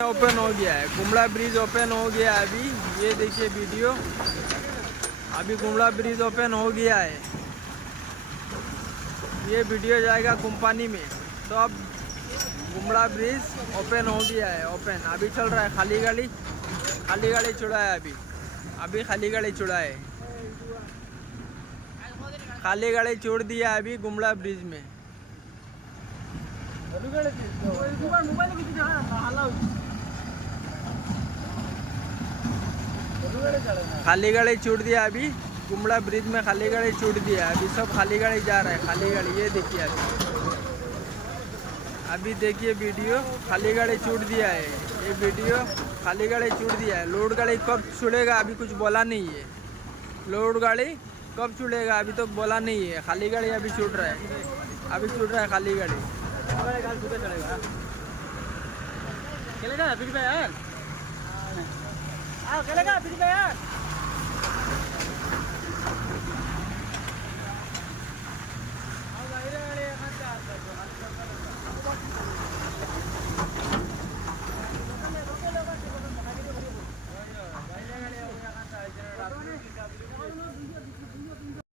Open हो गया है, कुमड़ा ब्रिज ओपन हो गया है अभी। ये देखिए वीडियो, अभी कुमड़ा ब्रिज ओपन हो गया है। ये वीडियो जाएगा कंपनी में। तो अब कुमड़ा ब्रिज ओपन हो गया है, ओपन अभी चल रहा है। खाली गाड़ी चुड़ा है अभी खाली गाड़ी चुड़ा है, खाली गाड़ी छोड़ दिया है अभी कुमड़ा ब्रिज में। खाली गाड़ी छूट दिया अभी कुमड़ा ब्रिज में, खाली गाड़ी छूट दिया अभी। सब खाली गाड़ी जा रहा है, खाली गाड़ी। ये देखिए अभी देखिए वीडियो, खाली गाड़ी छूट दिया है। ये वीडियो खाली गाड़ी छूट दिया है। लोड गाड़ी कब छुड़ेगा अभी कुछ बोला नहीं है। लोड गाड़ी कब छुड़ेगा अभी तो बोला नहीं है। खाली गाड़ी अभी छूट रहा है, अभी छूट रहा है खाली गाड़ी। चलेगा फिर यार, आओ चलेगा फिर यार।